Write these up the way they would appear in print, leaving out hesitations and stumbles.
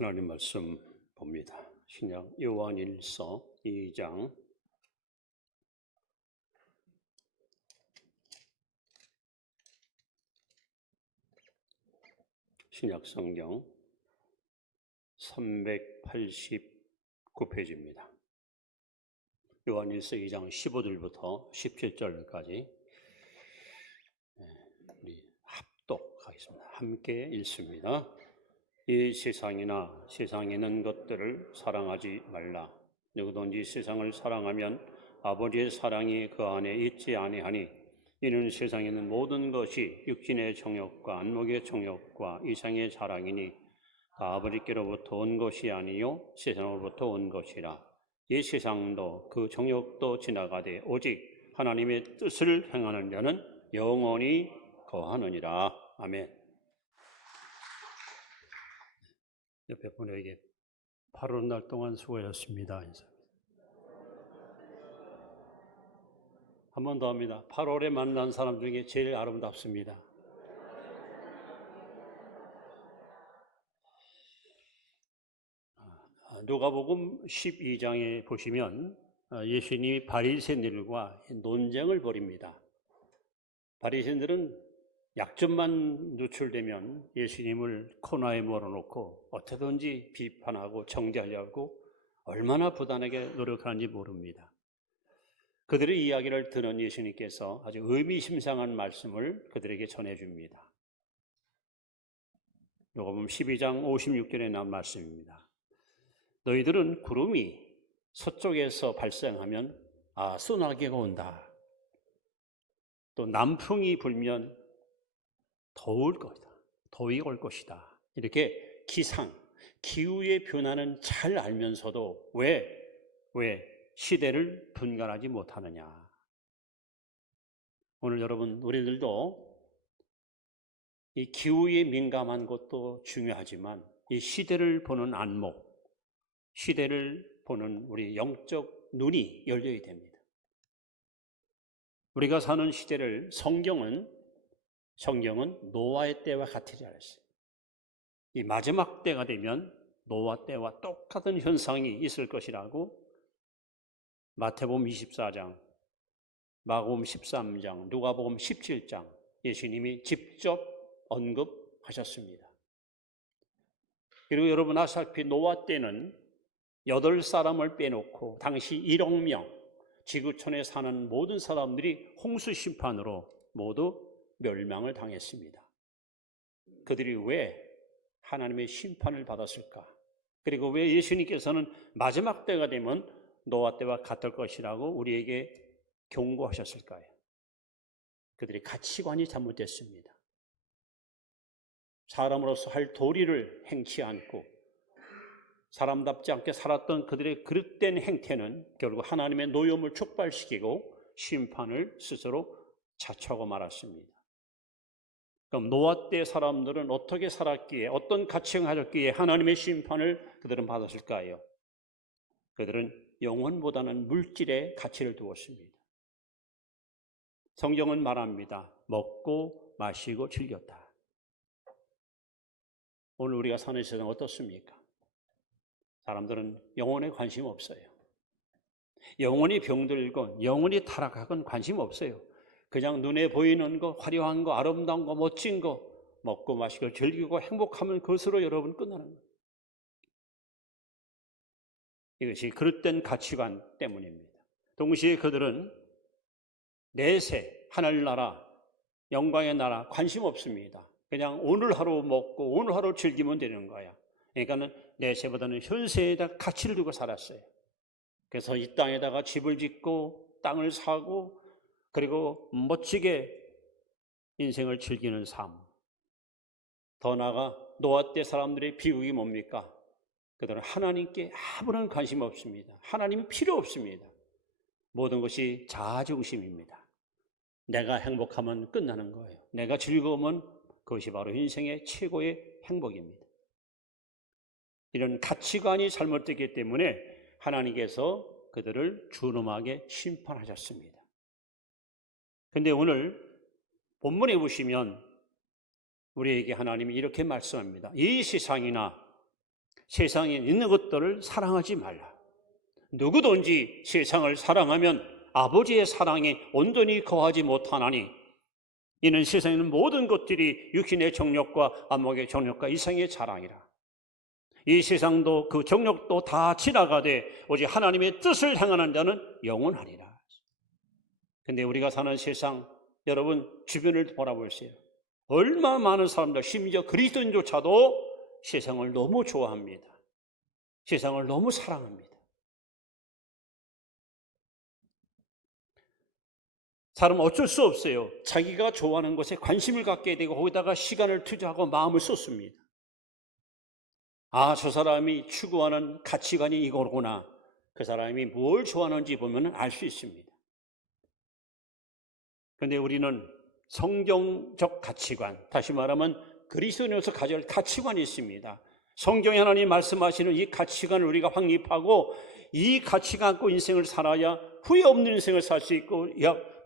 하나님 말씀 봅니다. 신약 요한일서 2장 신약 성경 389페이지입니다. 요한일서 2장 15절부터 17절까지 우리 합독하겠습니다. 함께 읽습니다. 이 세상이나 세상에 있는 것들을 사랑하지 말라. 누구든지 세상을 사랑하면 아버지의 사랑이 그 안에 있지 아니하니 이는 세상에 있는 모든 것이 육신의 정욕과 안목의 정욕과 이상의 사랑이니 다 아버지께로부터 온 것이 아니요 세상으로부터 온 것이라. 이 세상도 그 정욕도 지나가되 오직 하나님의 뜻을 행하는 자는 영원히 거하느니라. 아멘. 옆에 분에게 8월 날 동안 수고하셨습니다. 한 번 더 합니다. 8월에 만난 사람 중에 제일 아름답습니다. 누가복음 12장에 보시면 예수님이 바리새인들과 논쟁을 벌입니다. 바리새인들은 약점만 노출되면 예수님을 코너에 몰아놓고 어떻게든지 비판하고 정죄하려고 얼마나 부단하게 노력하는지 모릅니다. 그들의 이야기를 들은 예수님께서 아주 의미심장한 말씀을 그들에게 전해줍니다. 요거는 12장 56절에 나온 말씀입니다. 너희들은 구름이 서쪽에서 발생하면 소나기가 온다. 또 남풍이 불면 더울 것이다. 더위가 올 것이다. 이렇게 기후의 변화는 잘 알면서도 왜 시대를 분간하지 못하느냐. 오늘 여러분 우리들도 이 기후에 민감한 것도 중요하지만 이 시대를 보는 안목, 시대를 보는 우리 영적 눈이 열려야 됩니다. 우리가 사는 시대를 성경은 노아의 때와 같으리라 했어요. 이 마지막 때가 되면 노아 때와 똑같은 현상이 있을 것이라고 마태복음 24장, 마가복음 13장, 누가복음 17장 예수님이 직접 언급하셨습니다. 그리고 여러분 아시다시피 노아 때는 8사람을 빼놓고 당시 1억 명 지구촌에 사는 모든 사람들이 홍수 심판으로 모두 멸망을 당했습니다. 그들이 왜 하나님의 심판을 받았을까? 그리고 왜 예수님께서는 마지막 때가 되면 노아 때와 같을 것이라고 우리에게 경고하셨을까요? 그들의 가치관이 잘못됐습니다. 사람으로서 할 도리를 행치 않고 사람답지 않게 살았던 그들의 그릇된 행태는 결국 하나님의 노여움을 촉발시키고 심판을 스스로 자초하고 말았습니다. 그럼 노아 때 사람들은 어떻게 살았기에 어떤 가치를 가졌기에 하나님의 심판을 그들은 받았을까요? 그들은 영혼보다는 물질의 가치를 두었습니다. 성경은 말합니다. 먹고 마시고 즐겼다. 오늘 우리가 사는 세상 어떻습니까? 사람들은 영혼에 관심 없어요. 영혼이 병들건 영혼이 타락하건 관심 없어요. 그냥 눈에 보이는 거, 화려한 거, 아름다운 거, 멋진 거 먹고 마시고 즐기고 행복하면 그것으로 여러분 끝나는 거예요. 이것이 그릇된 가치관 때문입니다. 동시에 그들은 내세, 하늘나라, 영광의 나라 관심 없습니다. 그냥 오늘 하루 먹고 오늘 하루 즐기면 되는 거야. 그러니까는 내세보다는 현세에다 가치를 두고 살았어요. 그래서 이 땅에다가 집을 짓고 땅을 사고 그리고 멋지게 인생을 즐기는 삶. 더 나아가 노아 때 사람들의 비극이 뭡니까? 그들은 하나님께 아무런 관심 없습니다. 하나님이 필요 없습니다. 모든 것이 자아중심입니다. 내가 행복하면 끝나는 거예요. 내가 즐거우면 그것이 바로 인생의 최고의 행복입니다. 이런 가치관이 잘못됐기 때문에 하나님께서 그들을 준엄하게 심판하셨습니다. 그런데 오늘 본문에 보시면 우리에게 하나님이 이렇게 말씀합니다. 이 세상이나 세상에 있는 것들을 사랑하지 말라. 누구든지 세상을 사랑하면 아버지의 사랑이 온전히 거하지 못하나니 이는 세상에 있는 모든 것들이 육신의 정욕과 안목의 정욕과 이생의 자랑이라. 이 세상도 그 정욕도 다 지나가되 오직 하나님의 뜻을 행하는 자는 영원하리라. 근데 우리가 사는 세상, 여러분 주변을 돌아보세요. 얼마나 많은 사람들, 심지어 그리스도인조차도 세상을 너무 좋아합니다. 세상을 너무 사랑합니다. 사람은 어쩔 수 없어요. 자기가 좋아하는 것에 관심을 갖게 되고 거기다가 시간을 투자하고 마음을 쏟습니다. 아, 저 사람이 추구하는 가치관이 이거구나. 그 사람이 뭘 좋아하는지 보면 알 수 있습니다. 그런데 우리는 성경적 가치관, 다시 말하면 그리스도인으로서 가져야 할 가치관이 있습니다. 성경에 하나님 말씀하시는 이 가치관을 우리가 확립하고 이 가치관 갖고 인생을 살아야 후회 없는 인생을 살 수 있고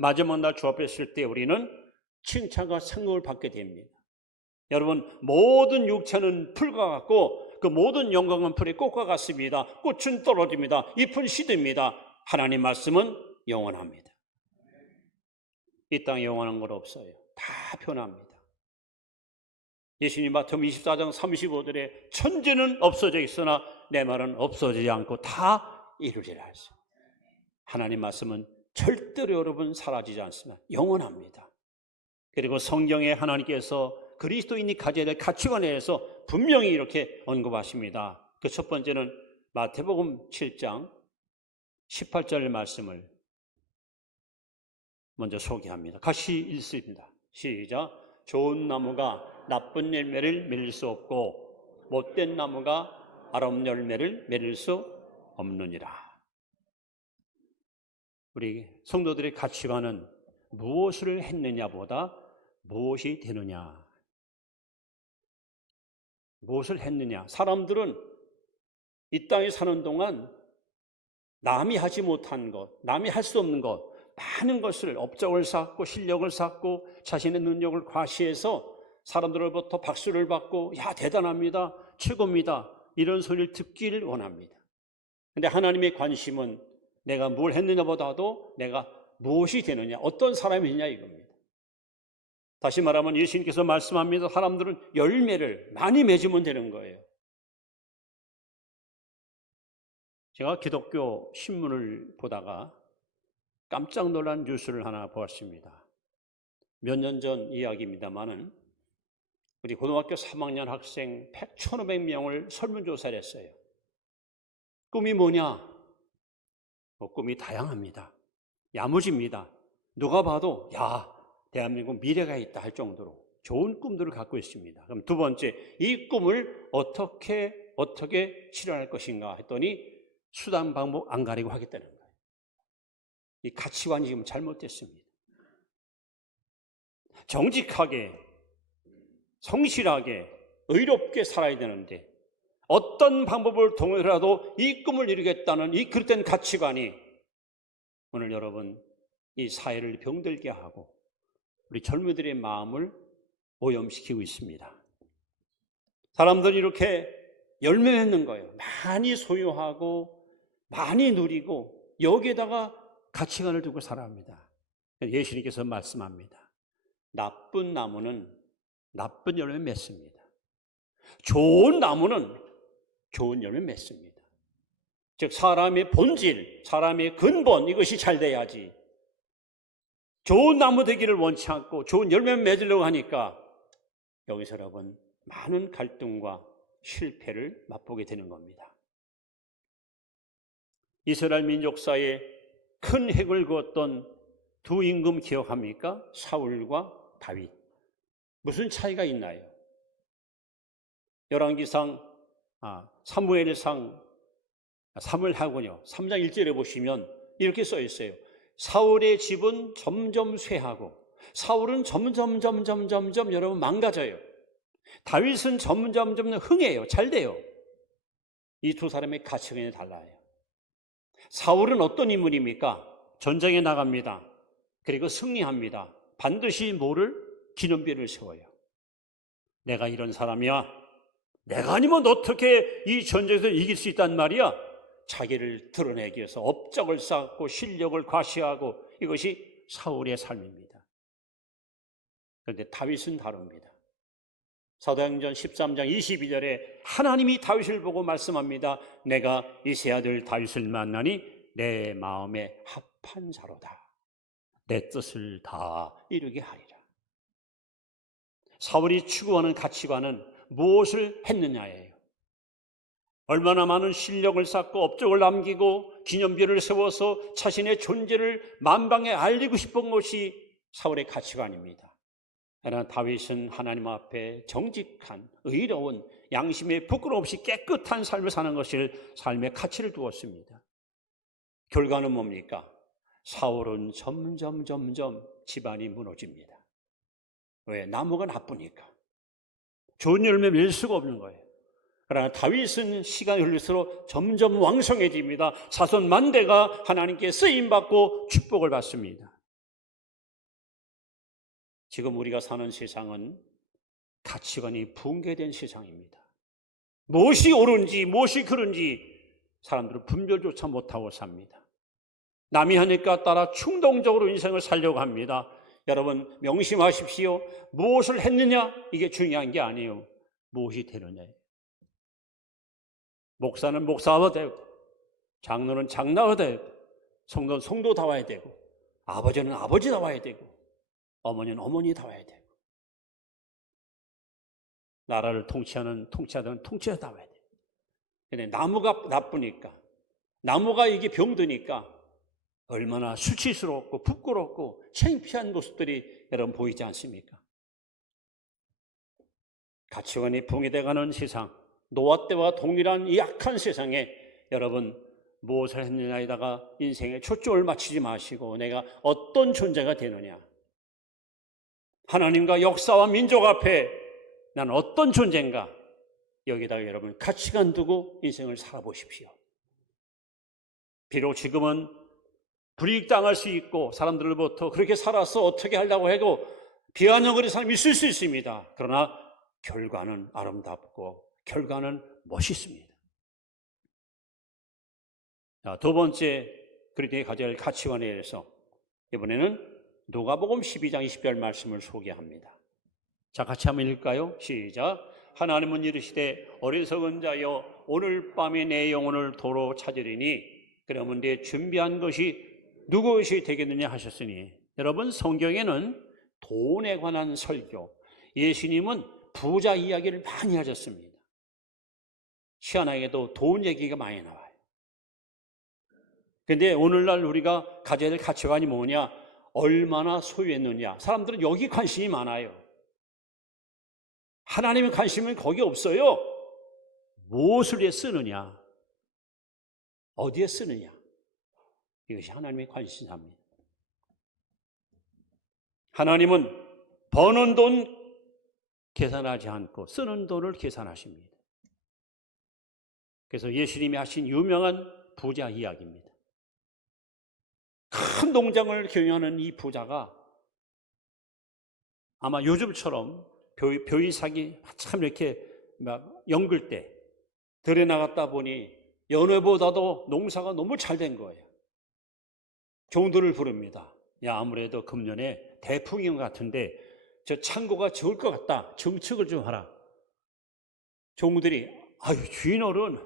마지막 날 주 앞에 있을 때 우리는 칭찬과 상급을 받게 됩니다. 여러분, 모든 육체는 풀과 같고 그 모든 영광은 풀의 꽃과 같습니다. 꽃은 떨어집니다. 잎은 시듭니다. 하나님 말씀은 영원합니다. 이 땅에 영원한 건 없어요. 다 변합니다. 예수님 마태복음 24장 35절에 천지는 없어져 있으나 내 말은 없어지지 않고 다 이루리라 했어요. 하나님 말씀은 절대로 여러분 사라지지 않습니다. 영원합니다. 그리고 성경에 하나님께서 그리스도인이 가져야 될 가치관에 대해서 분명히 이렇게 언급하십니다. 그 첫 번째는 마태복음 7장 18절 말씀을 먼저 소개합니다. 같이 읽습니다. 시작. 좋은 나무가 나쁜 열매를 맺을 수 없고 못된 나무가 아름 열매를 맺을 수 없느니라. 우리 성도들의 가치관은 무엇을 했느냐보다 무엇이 되느냐. 무엇을 했느냐. 사람들은 이 땅에 사는 동안 남이 하지 못한 것, 남이 할 수 없는 것, 많은 것을 업적을 쌓고 실력을 쌓고 자신의 능력을 과시해서 사람들로부터 박수를 받고 야 대단합니다, 최고입니다 이런 소리를 듣기를 원합니다. 그런데 하나님의 관심은 내가 뭘 했느냐보다도 내가 무엇이 되느냐, 어떤 사람이냐 이겁니다. 다시 말하면 예수님께서 말씀합니다. 사람들은 열매를 많이 맺으면 되는 거예요. 제가 기독교 신문을 보다가 깜짝 놀란 뉴스를 하나 보았습니다. 몇 년 전 이야기입니다만은 우리 고등학교 3학년 학생 1,500명을 설문조사를 했어요. 꿈이 뭐냐? 꿈이 다양합니다. 야무집니다. 누가 봐도 야, 대한민국 미래가 있다 할 정도로 좋은 꿈들을 갖고 있습니다. 그럼 두 번째, 이 꿈을 어떻게 실현할 것인가 했더니 수단 방법 안 가리고 하겠다는 거예요. 이 가치관이 지금 잘못됐습니다. 정직하게, 성실하게, 의롭게 살아야 되는데 어떤 방법을 통해서라도 이 꿈을 이루겠다는 이 그릇된 가치관이 오늘 여러분 이 사회를 병들게 하고 우리 젊은이들의 마음을 오염시키고 있습니다. 사람들이 이렇게 열매 맺는 거예요. 많이 소유하고 많이 누리고 여기에다가 가치관을 두고 살아갑니다. 예수님께서 말씀합니다. 나쁜 나무는 나쁜 열매 맺습니다. 좋은 나무는 좋은 열매 맺습니다. 즉 사람의 본질, 사람의 근본 이것이 잘 돼야지. 좋은 나무 되기를 원치 않고 좋은 열매 맺으려고 하니까 여기서 여러분 많은 갈등과 실패를 맛보게 되는 겁니다. 이스라엘 민족사에 큰 획을 그었던 두 임금 기억합니까? 사울과 다윗. 무슨 차이가 있나요? 열왕기상, 사무엘상, 사무엘하고요 3장 1절에 보시면 이렇게 써 있어요. 사울의 집은 점점 쇠하고 사울은 점점 여러분 망가져요. 다윗은 점점 흥해요. 잘 돼요. 이 두 사람의 가치관이 달라요. 사울은 어떤 인물입니까? 전쟁에 나갑니다. 그리고 승리합니다. 반드시 뭐를? 기념비를 세워요. 내가 이런 사람이야. 내가 아니면 어떻게 이 전쟁에서 이길 수 있단 말이야? 자기를 드러내기 위해서 업적을 쌓고 실력을 과시하고, 이것이 사울의 삶입니다. 그런데 다윗은 다릅니다. 사도행전 13장 22절에 하나님이 다윗을 보고 말씀합니다. 내가 이세 아들 다윗을 만나니 내 마음에 합한 자로다. 내 뜻을 다 이루게 하리라. 사울이 추구하는 가치관은 무엇을 했느냐예요. 얼마나 많은 실력을 쌓고 업적을 남기고 기념비를 세워서 자신의 존재를 만방에 알리고 싶은 것이 사울의 가치관입니다. 그러나 다윗은 하나님 앞에 정직한, 의로운, 양심에 부끄럼 없이 깨끗한 삶을 사는 것을 삶의 가치를 두었습니다. 결과는 뭡니까? 사울은 점점 집안이 무너집니다. 왜? 나무가 나쁘니까. 좋은 열매 맺을 수가 없는 거예요. 그러나 다윗은 시간이 흘릴수록 점점 왕성해집니다. 자손 만대가 하나님께 쓰임받고 축복을 받습니다. 지금 우리가 사는 세상은 가치관이 붕괴된 세상입니다. 무엇이 옳은지 무엇이 그른지 사람들은 분별조차 못하고 삽니다. 남이 하니까 따라 충동적으로 인생을 살려고 합니다. 여러분 명심하십시오. 무엇을 했느냐 이게 중요한 게 아니에요. 무엇이 되느냐예요. 목사는 목사가 되고, 장로는 장로가 되고, 성도는 성도다워야 되고, 아버지는 아버지다워야 되고, 어머니는 어머니다워야 되고, 나라를 통치하는 통치자들은 통치자다워야 돼요. 근데 나무가 나쁘니까, 나무가 이게 병드니까 얼마나 수치스럽고 부끄럽고 창피한 모습들이 여러분 보이지 않습니까? 가치관이 붕괴돼가는 세상, 노아 때와 동일한 이 악한 세상에 여러분 무엇을 했느냐에다가 인생에 초점을 맞추지 마시고 내가 어떤 존재가 되느냐, 하나님과 역사와 민족 앞에 나는 어떤 존재인가, 여기다가 여러분 가치관 두고 인생을 살아보십시오. 비록 지금은 불이익당할 수 있고 사람들로부터 그렇게 살아서 어떻게 하려고 하고 비아냥거리는 사람이 있을 수 있습니다. 그러나 결과는 아름답고 결과는 멋있습니다. 자, 두 번째 그리스도인이 가져야 할 가치관에 대해서 이번에는 누가복음 12장 20절 말씀을 소개합니다. 자, 같이 한번 읽을까요? 시작. 하나님은 이르시되 어리석은 자여 오늘 밤에 내 영혼을 도로 찾으리니 그러면 내 준비한 것이 누구것이 되겠느냐 하셨으니, 여러분 성경에는 돈에 관한 설교, 예수님은 부자 이야기를 많이 하셨습니다. 희한하게도 돈 얘기가 많이 나와요. 그런데 오늘날 우리가 가져야 될 가치관이 뭐냐? 얼마나 소유했느냐. 사람들은 여기 관심이 많아요. 하나님의 관심은 거기 없어요. 무엇을 위해 쓰느냐, 어디에 쓰느냐, 이것이 하나님의 관심사입니다. 하나님은 버는 돈 계산하지 않고 쓰는 돈을 계산하십니다. 그래서 예수님이 하신 유명한 부자 이야기입니다. 큰 농장을 경영하는 이 부자가 아마 요즘처럼 벼이삭이 참 이렇게 막 연글 때 들에 나갔다 보니 연회보다도 농사가 너무 잘 된 거예요. 종들을 부릅니다. 야, 아무래도 금년에 대풍인 것 같은데 저 창고가 좋을 것 같다. 정축을 좀 하라. 종들이 아유 주인어른,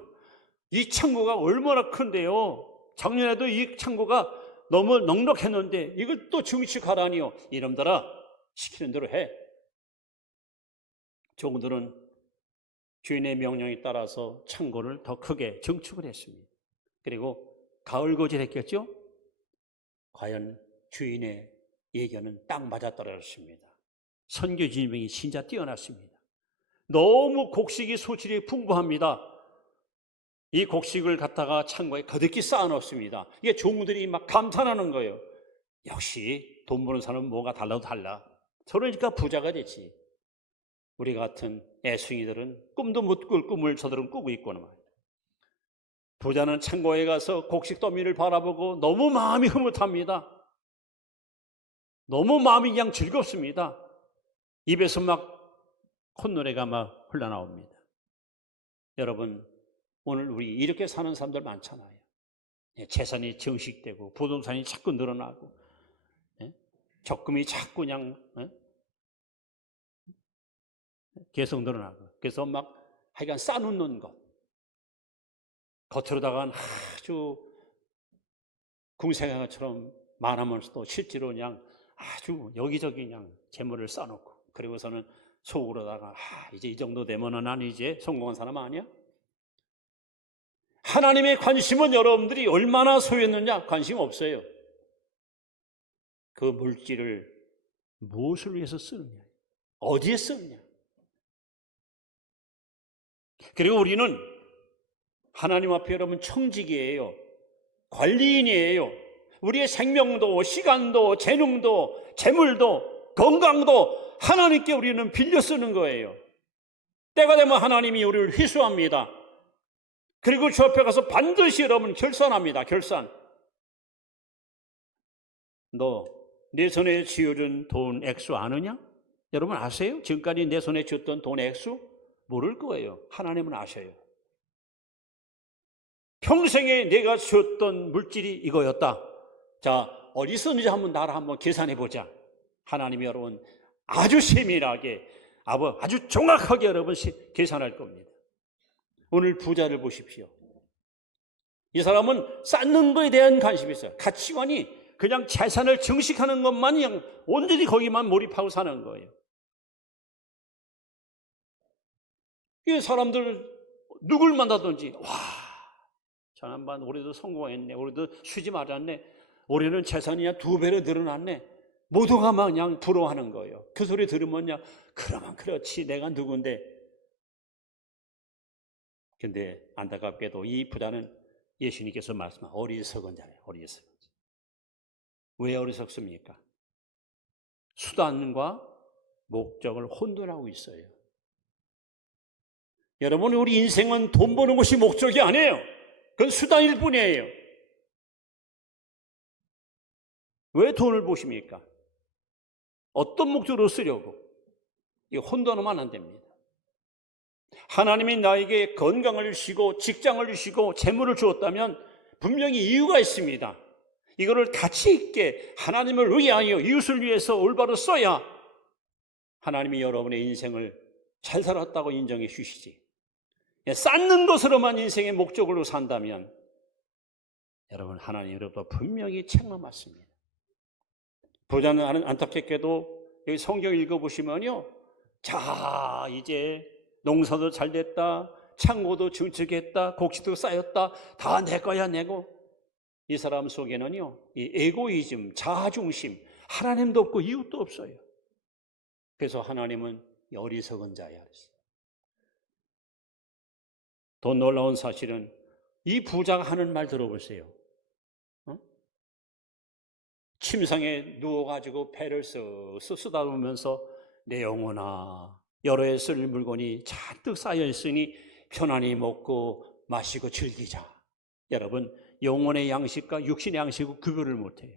이 창고가 얼마나 큰데요. 작년에도 이 창고가 너무 넉넉했는데 이걸 또 증축하라니요. 이놈들아, 시키는 대로 해. 종들은 주인의 명령에 따라서 창고를 더 크게 증축을 했습니다. 그리고 가을고지했겠죠. 과연 주인의 예견은 딱 맞아떨어졌습니다. 선교진명이 진짜 뛰어났습니다. 너무 곡식이 소질이 풍부합니다. 이 곡식을 갖다가 창고에 거듭히 쌓아놓습니다. 이게 종들이 막 감탄하는 거예요. 역시 돈 버는 사람은 뭐가 달라도 달라. 저러니까 부자가 됐지. 우리 같은 애숭이들은 꿈도 못 꿀 꿈을 저들은 꾸고 있구나. 부자는 창고에 가서 곡식 더미를 바라보고 너무 마음이 흐뭇합니다. 너무 마음이 그냥 즐겁습니다. 입에서 막 콧노래가 막 흘러나옵니다. 여러분, 오늘 우리 이렇게 사는 사람들 많잖아요. 재산이 증식되고 부동산이 자꾸 늘어나고 적금이 자꾸 그냥 계속 늘어나고, 그래서 막 하여간 싸놓는 것, 겉으로다가는 아주 궁색한것처럼 말하면서도 실제로 그냥 아주 여기저기 그냥 재물을 쌓아놓고, 그리고서는 속으로다가 이제 이 정도 되면은 난 이제 성공한 사람 아니야? 하나님의 관심은 여러분들이 얼마나 소유했느냐? 관심 없어요. 그 물질을 무엇을 위해서 쓰느냐? 어디에 쓰느냐? 그리고 우리는 하나님 앞에 여러분 청직이에요. 관리인이에요. 우리의 생명도, 시간도, 재능도, 재물도, 건강도 하나님께 우리는 빌려 쓰는 거예요. 때가 되면 하나님이 우리를 회수합니다. 그리고 주 앞에 가서 반드시 여러분 결산합니다. 결산. 너 내 손에 쥐어준 돈 액수 아느냐? 여러분 아세요? 지금까지 내 손에 쥐었던 돈 액수? 모를 거예요. 하나님은 아셔요. 평생에 내가 쥐었던 물질이 이거였다. 자, 어디 썼는지 나를 한번 계산해 보자. 하나님이 여러분 아주 세밀하게, 아주 정확하게 여러분 계산할 겁니다. 오늘 부자를 보십시오. 이 사람은 쌓는 거에 대한 관심이 있어요. 가치관이 그냥 재산을 증식하는 것만 그냥 온전히 거기만 몰입하고 사는 거예요. 이 사람들 누굴 만나든지 저 양반 올해도 성공했네, 올해도 쉬지 말았네, 올해는 재산이 2배로 늘어났네, 모두가 막 그냥 부러워하는 거예요. 그 소리 들으면 그냥 그러면 그렇지, 내가 누군데. 근데 안타깝게도 이 부자는 예수님께서 말씀한 어리석은 자예요. 어리석은 자. 왜 어리석습니까? 수단과 목적을 혼돈하고 있어요. 여러분, 우리 인생은 돈 버는 것이 목적이 아니에요. 그건 수단일 뿐이에요. 왜 돈을 보십니까? 어떤 목적으로 쓰려고? 이거 혼돈하면 안 됩니다. 하나님이 나에게 건강을 주시고 직장을 주시고 재물을 주었다면 분명히 이유가 있습니다. 이거를 가치 있게 하나님을 위하여 이웃을 위해서 올바로 써야 하나님이 여러분의 인생을 잘 살았다고 인정해 주시지. 쌓는 것으로만 인생의 목적으로 산다면 여러분 하나님으로부터 분명히 책망 받습니다. 부자는 안타깝게도 여기 성경 읽어보시면요, 자 이제 농사도 잘 됐다, 창고도 증축했다, 곡식도 쌓였다, 다 내 거야 내고. 이 사람 속에는요, 이 에고이즘, 자아중심, 하나님도 없고 이웃도 없어요. 그래서 하나님은 어리석은 자야 그랬어요. 더 놀라운 사실은 이 부자가 하는 말 들어보세요. 침상에 누워가지고 배를 쓰다보면서 내 영혼아, 여러 해 쓸 물건이 잔뜩 쌓여 있으니 편안히 먹고 마시고 즐기자. 여러분, 영혼의 양식과 육신의 양식을 구별을 못해요.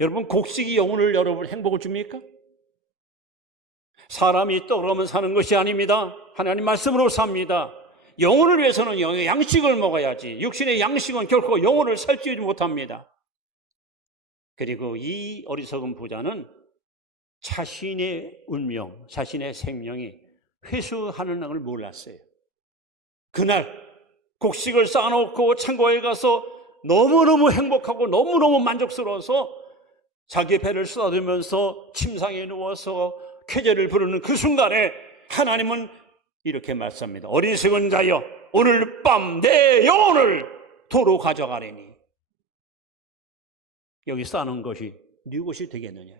여러분, 곡식이 영혼을 여러분 행복을 줍니까? 사람이 떡으로만 사는 것이 아닙니다. 하나님 말씀으로 삽니다. 영혼을 위해서는 영의 양식을 먹어야지 육신의 양식은 결코 영혼을 살찌우지 못합니다. 그리고 이 어리석은 부자는 자신의 운명, 자신의 생명이 회수하는 걸 몰랐어요. 그날 곡식을 쌓아놓고 창고에 가서 너무너무 행복하고 너무너무 만족스러워서 자기 배를 쓰다듬으면서 침상에 누워서 쾌제를 부르는 그 순간에 하나님은 이렇게 말씀합니다. 어리석은 자여, 오늘 밤 내 영혼을 도로 가져가리니. 여기 쌓는 것이 네 것이 되겠느냐.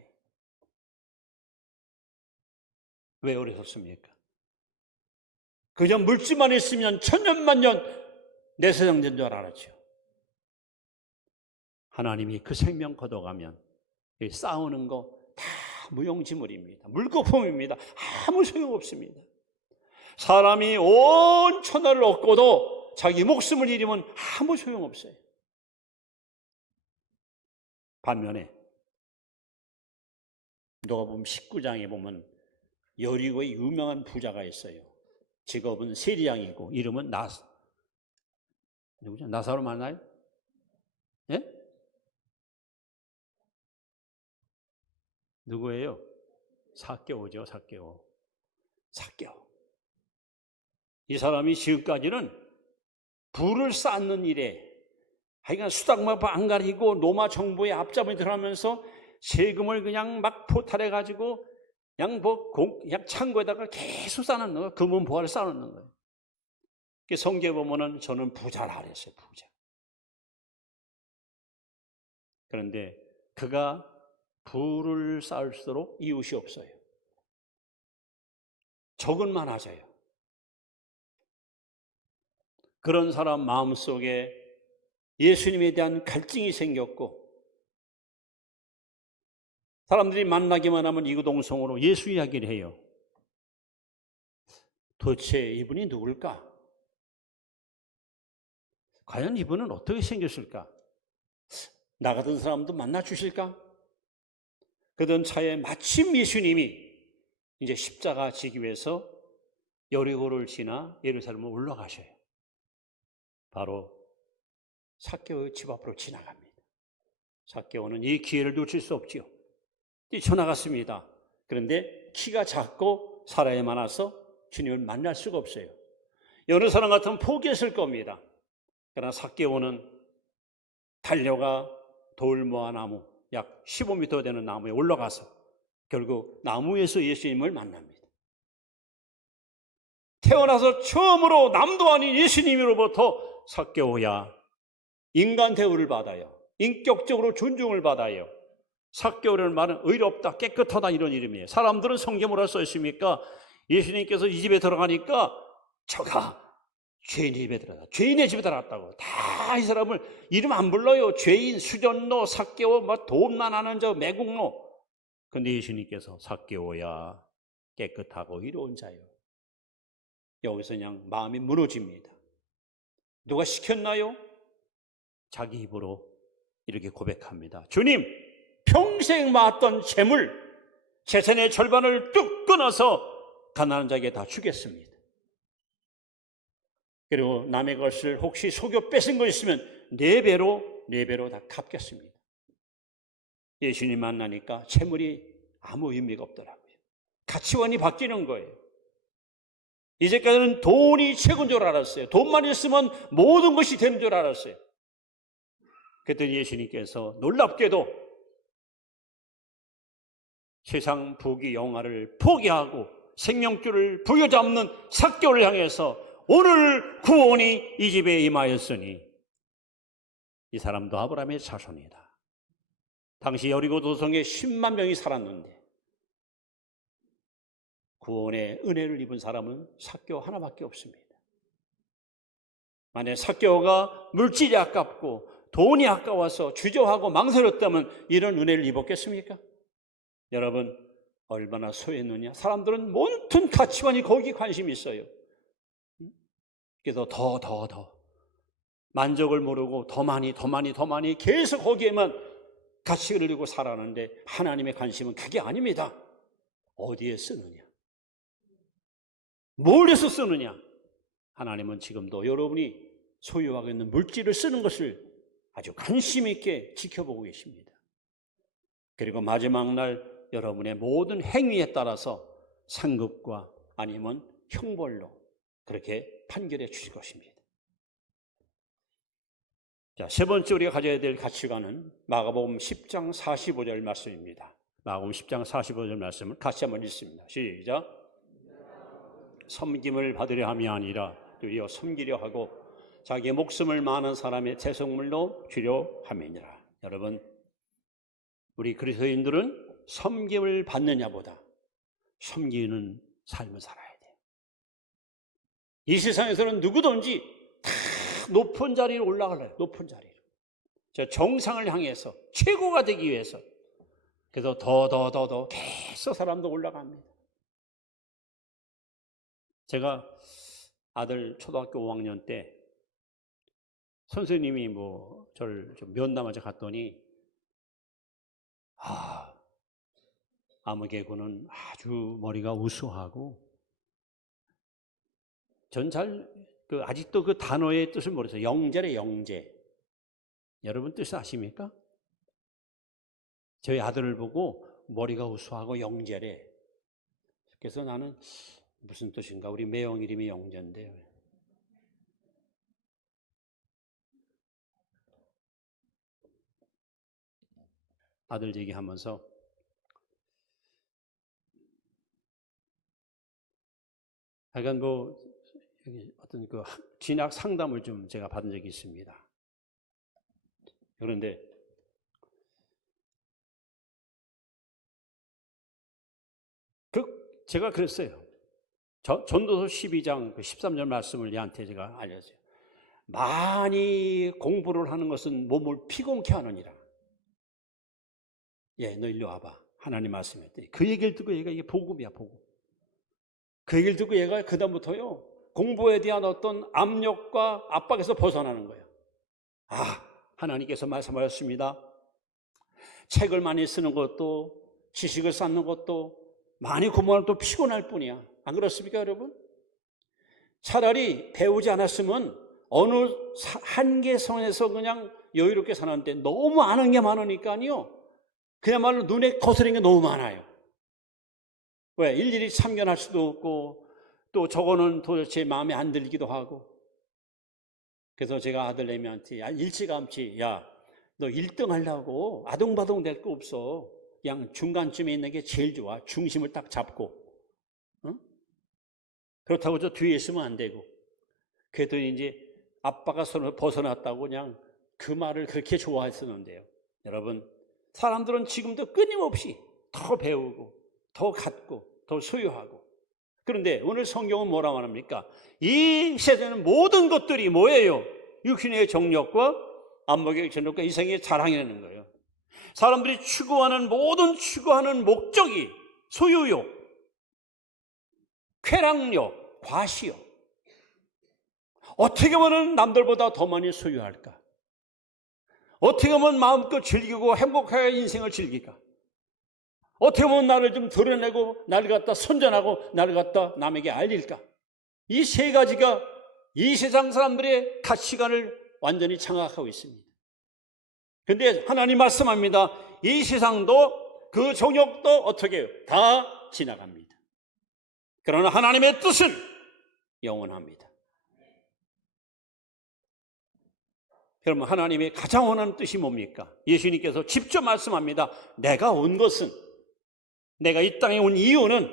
왜 어리석습니까? 그저 물질만 있으면 천년만년 내 세상 된 줄 알았죠. 하나님이 그 생명 걷어가면 싸우는 거 다 무용지물입니다. 물거품입니다. 아무 소용없습니다. 사람이 온 천하를 얻고도 자기 목숨을 잃으면 아무 소용없어요. 반면에 누가 보면 19장에 보면 여리고의 유명한 부자가 있어요. 직업은 세리장이고 이름은 누구죠? 나사로 맞나요? 예? 누구예요? 삭개오죠, 삭개오. 삭개오. 이 사람이 지금까지는 부를 쌓는 일에 하여간 수당만 안 가리고 로마 정부의 앞잡이 들어가면서 세금을 그냥 막 포탈해가지고 그냥 창고에다가 계속 쌓아놓는 거예요. 금은 보화를 쌓아놓는 거예요. 성경에 보면은 저는 부자라 그랬어요, 부자. 그런데 그가 부를 쌓을수록 이웃이 없어요. 적은 많아져요. 그런 사람 마음속에 예수님에 대한 갈증이 생겼고 사람들이 만나기만 하면 이구동성으로 예수 이야기를 해요. 도대체 이분이 누굴까? 과연 이분은 어떻게 생겼을까? 나 같은 사람도 만나 주실까? 그러던 차에 마침 예수님이 이제 십자가 지기 위해서 여리고를 지나 예루살렘으로 올라가셔요. 바로 삭개오의 집 앞으로 지나갑니다. 삭개오는 이 기회를 놓칠 수 없지요. 뛰쳐나갔습니다. 그런데 키가 작고 사람이 많아서 주님을 만날 수가 없어요. 여러 사람 같으면 포기했을 겁니다. 그러나 삭개오는 달려가 돌모아 나무 약 15m 되는 나무에 올라가서 결국 나무에서 예수님을 만납니다. 태어나서 처음으로 남도 아닌 예수님으로부터 삭개오야 인간 대우를 받아요. 인격적으로 존중을 받아요. 삭개오라는 말은 의롭다, 깨끗하다 이런 이름이에요. 사람들은 성경에 뭐라 써 있습니까? 예수님께서 이 집에 들어가니까 저가 죄인의 집에 들어갔다. 죄인의 집에 들어갔다고. 다 이 사람을 이름 안 불러요. 죄인, 수전노, 삭개오, 돈만 아는 저 매국노. 근데 예수님께서 삭개오야 깨끗하고 의로운 자요. 여기서 그냥 마음이 무너집니다. 누가 시켰나요? 자기 입으로 이렇게 고백합니다. 주님, 평생 모았던 재산의 절반을 뚝 끊어서 가난한 자에게 다 주겠습니다. 그리고 남의 것을 혹시 속여 뺏은 거 있으면 4배로 다 갚겠습니다. 예수님 만나니까 재물이 아무 의미가 없더라고요. 가치관이 바뀌는 거예요. 이제까지는 돈이 최고인 줄 알았어요. 돈만 있으면 모든 것이 되는 줄 알았어요. 그랬더니 예수님께서 놀랍게도 세상 부귀 영화를 포기하고 생명줄을 부여잡는 삭개오를 향해서 오늘 구원이 이 집에 임하였으니 이 사람도 아브라함의 자손이다. 당시 여리고 도성에 10만 명이 살았는데 구원의 은혜를 입은 사람은 삭개오 하나밖에 없습니다. 만약 삭개오가 물질이 아깝고 돈이 아까워서 주저하고 망설였다면 이런 은혜를 입었겠습니까? 여러분 얼마나 소했느냐. 사람들은 온통 가치관이 거기 관심이 있어요. 그래서 더 만족을 모르고 더 많이 계속 거기에만 가치를 두고 살아가는데 하나님의 관심은 그게 아닙니다. 어디에 쓰느냐, 뭘 해서 쓰느냐. 하나님은 지금도 여러분이 소유하고 있는 물질을 쓰는 것을 아주 관심 있게 지켜보고 계십니다. 그리고 마지막 날 여러분의 모든 행위에 따라서 상급과 아니면 형벌로 그렇게 판결해 주실 것입니다. 자, 세 번째 우리가 가져야 될 가치관은 마가복음 10장 45절 말씀입니다. 마가복음 10장 45절 말씀을 같이 한번 읽습니다. 시작. 섬김을 받으려 함이 아니라 도리어 섬기려 하고 자기의 목숨을 많은 사람의 대속물로 주려 함이니라. 여러분, 우리 그리스도인들은 섬김을 받느냐보다 섬기는 삶을 살아야 돼요. 이 세상에서는 누구든지 다 높은 자리로 올라가려요. 높은 자리로. 저 정상을 향해서 최고가 되기 위해서. 그래서 더 계속 사람도 올라갑니다. 제가 아들 초등학교 5학년 때 선생님이 저를 좀 면담하러 갔더니 아무개구는 아주 머리가 우수하고 전 아직도 그 단어의 뜻을 모르겠어요. 영재래, 영재. 여러분 뜻을 아십니까? 저희 아들을 보고 머리가 우수하고 영재래. 그래서 나는 무슨 뜻인가? 우리 매형 이름이 영재인데. 아들 얘기하면서 약간 어떤 진학 상담을 좀 제가 받은 적이 있습니다. 그런데 제가 그랬어요. 전도서 12장 13절 말씀을 얘한테 제가 알렸어요. 많이 공부를 하는 것은 몸을 피곤케 하느니라. 너 일로 와봐. 하나님 말씀했더니 그 얘기를 듣고 얘가 이게 복음이야, 복음. 그 얘기를 듣고 얘가 그다음부터요 공부에 대한 어떤 압력과 압박에서 벗어나는 거예요. 하나님께서 말씀하셨습니다. 책을 많이 쓰는 것도 지식을 쌓는 것도 많이 공부하는 것도 피곤할 뿐이야. 안 그렇습니까, 여러분? 차라리 배우지 않았으면 어느 한계선에서 그냥 여유롭게 사는데 너무 아는 게 많으니까요. 그야말로 눈에 거스린 게 너무 많아요. 왜? 일일이 참견할 수도 없고 또 저거는 도대체 마음에 안 들기도 하고. 그래서 제가 아들내미한테 일찌감치 너 1등 하려고 아동바동 될 거 없어. 그냥 중간쯤에 있는 게 제일 좋아. 중심을 딱 잡고. 그렇다고 저 뒤에 있으면 안 되고. 그랬더니 이제 아빠가 손을 벗어났다고 그냥 그 말을 그렇게 좋아했었는데요. 여러분, 사람들은 지금도 끊임없이 더 배우고 더 갖고 더 소유하고. 그런데 오늘 성경은 뭐라고 합니까? 이 세상의 모든 것들이 뭐예요? 육신의 정욕과 안목의 정욕과 이생의 자랑이라는 거예요. 사람들이 추구하는 모든 추구하는 목적이 소유욕, 쾌락욕, 과시욕. 어떻게 하면 남들보다 더 많이 소유할까? 어떻게 하면 마음껏 즐기고 행복하게 인생을 즐길까? 어떻게 하면 나를 좀 드러내고 나를 갖다 선전하고 나를 갖다 남에게 알릴까? 이 세 가지가 이 세상 사람들의 가치관을 완전히 장악하고 있습니다. 그런데 하나님 말씀합니다. 이 세상도 그 정욕도 어떻게 해요? 다 지나갑니다. 그러나 하나님의 뜻은 영원합니다. 그러면 하나님의 가장 원하는 뜻이 뭡니까? 예수님께서 직접 말씀합니다. 내가 이 땅에 온 이유는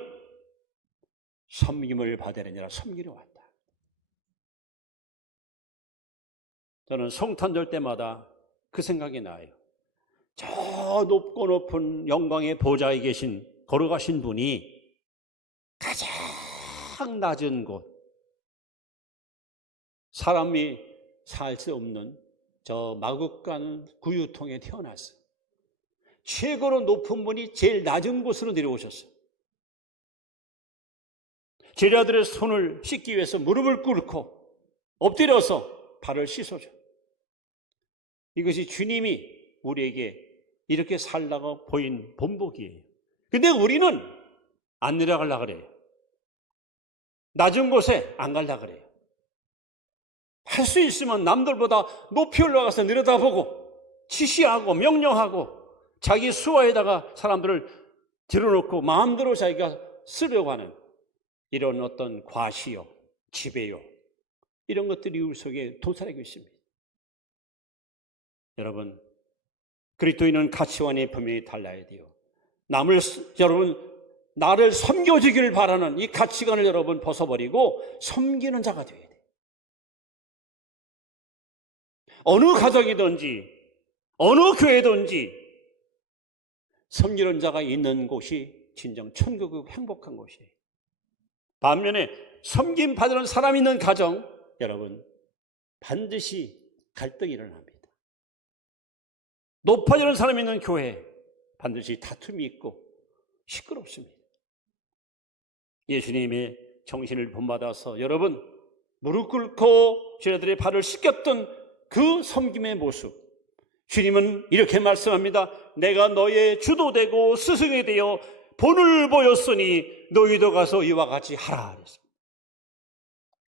섬김을 받으려 아니라 섬기러 왔다. 저는 성탄절 때마다 그 생각이 나요. 저 높고 높은 영광의 보좌에 걸어가신 분이 가장 낮은 곳, 사람이 살 수 없는 저 마국간 구유통에 태어났어요. 최고로 높은 분이 제일 낮은 곳으로 내려오셨어요. 제자들의 손을 씻기 위해서 무릎을 꿇고 엎드려서 발을 씻어줘. 이것이 주님이 우리에게 이렇게 살라고 보인 본보기예요. 근데 우리는 안 내려가려고 그래요. 낮은 곳에 안 가려고 그래요. 할 수 있으면 남들보다 높이 올라가서 내려다보고 지시하고 명령하고 자기 수하에다가 사람들을 들어놓고 마음대로 자기가 쓰려고 하는 이런 어떤 과시욕, 지배욕, 이런 것들이 우리 속에 도사리고 있습니다. 여러분, 그리스도인은 가치관이 분명히 달라야 돼요. 나를 섬겨주기를 바라는 이 가치관을 여러분 벗어버리고 섬기는 자가 되어야 돼요. 어느 가정이든지 어느 교회든지 섬기는 자가 있는 곳이 진정 천국이고 행복한 곳이에요. 반면에 섬김 받는 사람이 있는 가정, 여러분 반드시 갈등이 일어납니다. 높아지는 사람이 있는 교회, 반드시 다툼이 있고 시끄럽습니다. 예수님의 정신을 본받아서 여러분 무릎 꿇고 제자들의 발을 씻겼던 그 섬김의 모습, 주님은 이렇게 말씀합니다. 내가 너의 주도 되고 스승이 되어 본을 보였으니 너희도 가서 이와 같이 하라.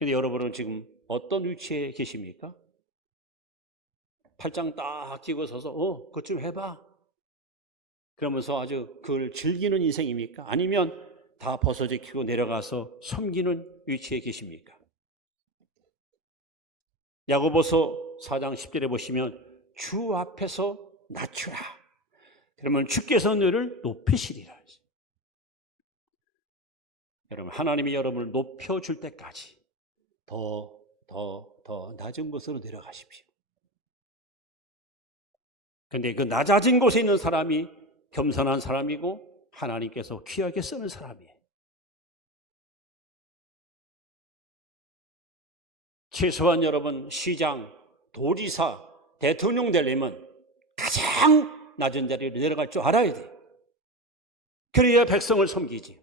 근데 여러분은 지금 어떤 위치에 계십니까? 팔짱 딱 끼고 서서 그것 좀 해봐. 그러면서 아주 그걸 즐기는 인생입니까? 아니면 다 벗어지키고 내려가서 섬기는 위치에 계십니까? 야고보서 4장 10절에 보시면 주 앞에서 낮추라. 그러면 주께서 너를 높이시리라. 여러분, 하나님이 여러분을 높여줄 때까지 더 낮은 곳으로 내려가십시오. 그런데 그 낮아진 곳에 있는 사람이 겸손한 사람이고 하나님께서 귀하게 쓰는 사람이에요. 최소한 여러분, 시장, 도지사, 대통령 되려면 가장 낮은 자리로 내려갈 줄 알아야 돼요. 그래야 백성을 섬기지.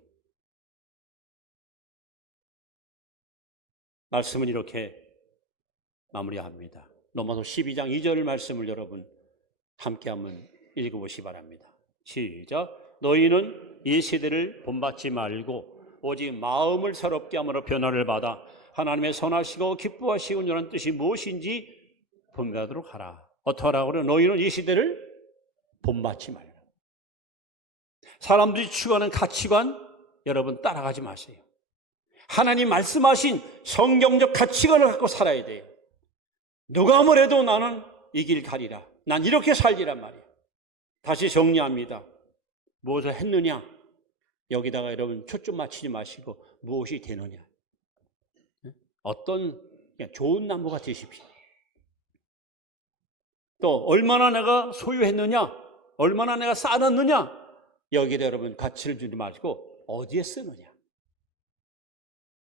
말씀은 이렇게 마무리합니다. 로마서 12장 2절 말씀을 여러분 함께 한번 읽어보시기 바랍니다. 시작. 너희는 이 세대를 본받지 말고 오직 마음을 새롭게 함으로 변화를 받아 하나님의 선하시고 기뻐하시고 온전한 뜻이 무엇인지 분별하도록 하라. 어떠하라고 그래? 너희는 이 시대를 본받지 말라. 사람들이 추구하는 가치관 여러분 따라가지 마세요. 하나님 말씀하신 성경적 가치관을 갖고 살아야 돼요. 누가 뭐래도 나는 이 길 가리라. 난 이렇게 살리란 말이에요. 다시 정리합니다. 무엇을 했느냐? 여기다가 여러분 초점 맞추지 마시고 무엇이 되느냐? 어떤 좋은 나무가 되십시오. 또 얼마나 내가 소유했느냐? 얼마나 내가 쌓아놨느냐? 여기다 여러분 가치를 주지 마시고 어디에 쓰느냐?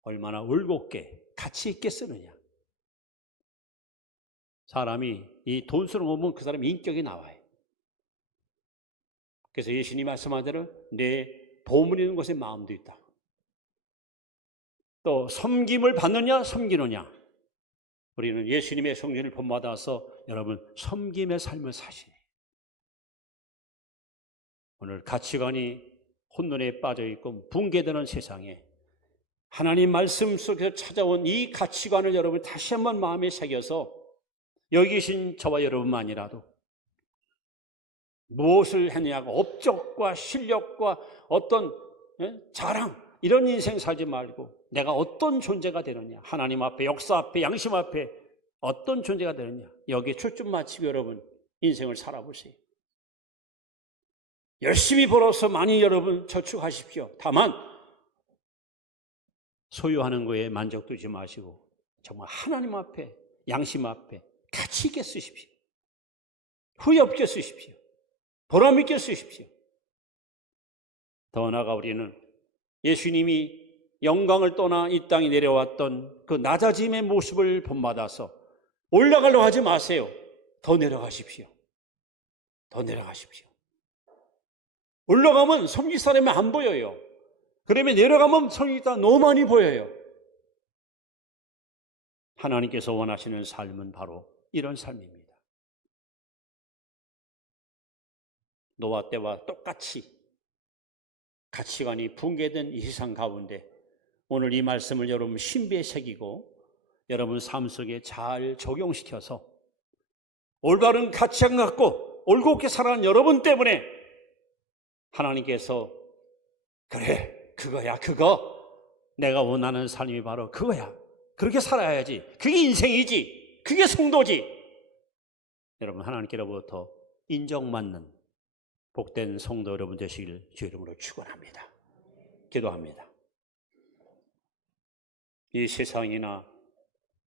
얼마나 올곧게 가치 있게 쓰느냐? 사람이 이 돈수로 보면 그 사람의 인격이 나와요. 그래서 예수님이 말씀한 대로 내 보물 있는 곳에 마음도 있다. 또 섬김을 받느냐 섬기느냐. 우리는 예수님의 성전을 본받아서 여러분 섬김의 삶을 사시네. 오늘 가치관이 혼돈에 빠져 있고 붕괴되는 세상에 하나님 말씀 속에서 찾아온 이 가치관을 여러분 다시 한번 마음에 새겨서 여기 계신 저와 여러분만이라도 무엇을 했느냐고 업적과 실력과 어떤 자랑 이런 인생 살지 말고 내가 어떤 존재가 되느냐, 하나님 앞에, 역사 앞에, 양심 앞에 어떤 존재가 되느냐, 여기에 초점 맞추고 여러분 인생을 살아보세요. 열심히 벌어서 많이 여러분 저축하십시오. 다만 소유하는 거에 만족되지 마시고 정말 하나님 앞에, 양심 앞에 가치 있게 쓰십시오. 후회 없게 쓰십시오. 보람 있게 쓰십시오. 더 나아가 우리는 예수님이 영광을 떠나 이 땅에 내려왔던 그 낮아짐의 모습을 본받아서 올라가려고 하지 마세요. 더 내려가십시오. 더 내려가십시오. 올라가면 섬길 사람이 안 보여요. 그러면 내려가면 섬길 사람이 너무 많이 보여요. 하나님께서 원하시는 삶은 바로 이런 삶입니다. 노아 때와 똑같이 가치관이 붕괴된 이 세상 가운데 오늘 이 말씀을 여러분 신비에 새기고 여러분 삶 속에 잘 적용시켜서 올바른 가치관 갖고 올곧게 살아가는 여러분 때문에 하나님께서 그래 그거야 그거 내가 원하는 삶이 바로 그거야 그렇게 살아야지 그게 인생이지 그게 성도지 여러분 하나님께로부터 인정받는 복된 성도 여러분 되시길 주 이름으로 축원합니다. 기도합니다. 이 세상이나